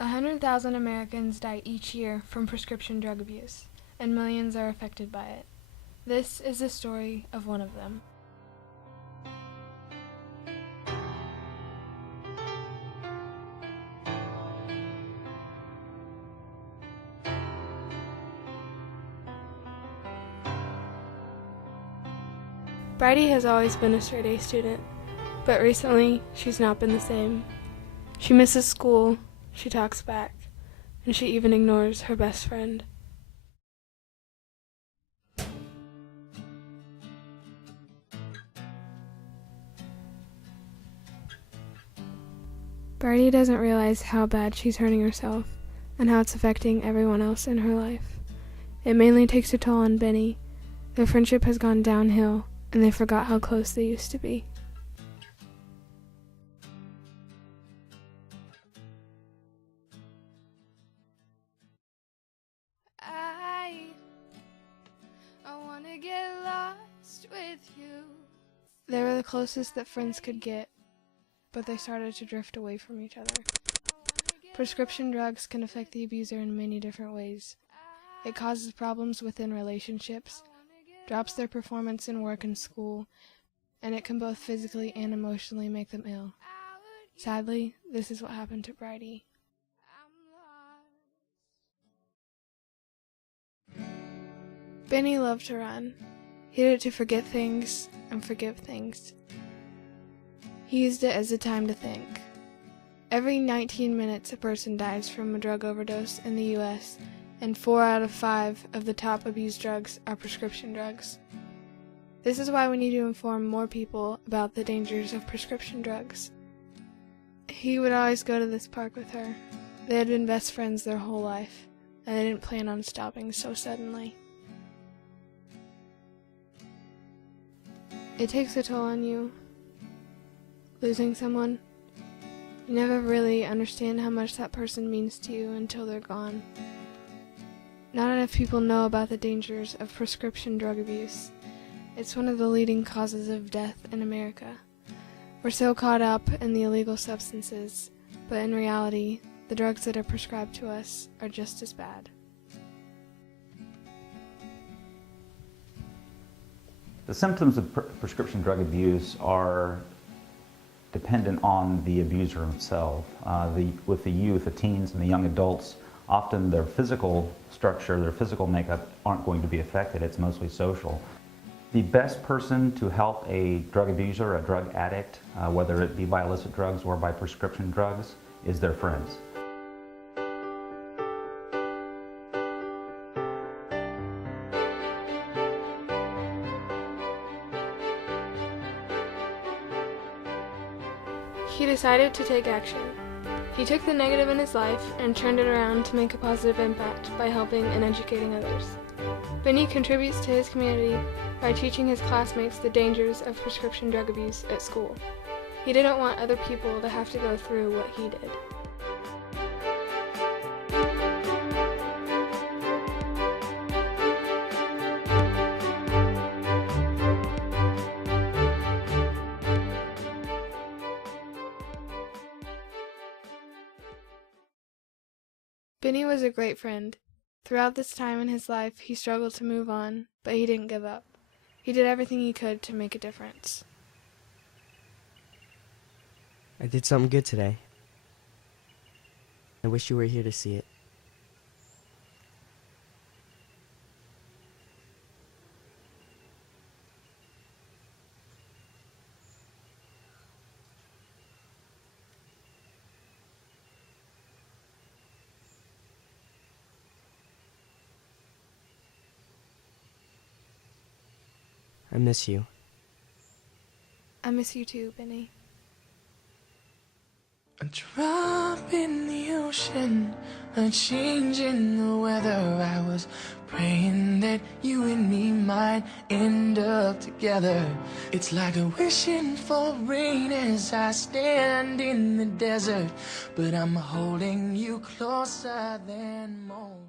100,000 Americans die each year from prescription drug abuse, and millions are affected by it. This is the story of one of them. Bridie has always been a straight-A student, but recently she's not been the same. She misses school, she talks back, and she even ignores her best friend. Bridie doesn't realize how bad she's hurting herself and how it's affecting everyone else in her life. It mainly takes a toll on Benny. Their friendship has gone downhill, and they forgot how close they used to be. I wanna get lost with you. They were the closest that friends could get, but they started to drift away from each other. Prescription drugs can affect the abuser in many different ways. It causes problems within relationships, drops their performance in work and school, and it can both physically and emotionally make them ill. Sadly, this is what happened to Bridie. Benny loved to run. He did it to forget things and forgive things. He used it as a time to think. Every 19 minutes a person dies from a drug overdose in the U.S., and 4 out of 5 of the top abused drugs are prescription drugs. This is why we need to inform more people about the dangers of prescription drugs. He would always go to this park with her. They had been best friends their whole life, and they didn't plan on stopping so suddenly. It takes a toll on you. Losing someone, you never really understand how much that person means to you until they're gone. Not enough people know about the dangers of prescription drug abuse. It's one of the leading causes of death in America. We're so caught up in the illegal substances, but in reality, the drugs that are prescribed to us are just as bad. The symptoms of prescription drug abuse are dependent on the abuser himself. With the youth, the teens, and the young adults, often their physical structure, their physical makeup aren't going to be affected. It's mostly social. The best person to help a drug abuser, a drug addict, whether it be by illicit drugs or by prescription drugs, is their friends. He decided to take action. He took the negative in his life and turned it around to make a positive impact by helping and educating others. Benny contributes to his community by teaching his classmates the dangers of prescription drug abuse at school. He didn't want other people to have to go through what he did. Benny was a great friend. Throughout this time in his life, he struggled to move on, but he didn't give up. He did everything he could to make a difference. I did something good today. I wish you were here to see it. I miss you. I miss you too, Benny. A drop in the ocean, a change in the weather. I was praying that you and me might end up together. It's like a wishing for rain as I stand in the desert, but I'm holding you closer than most.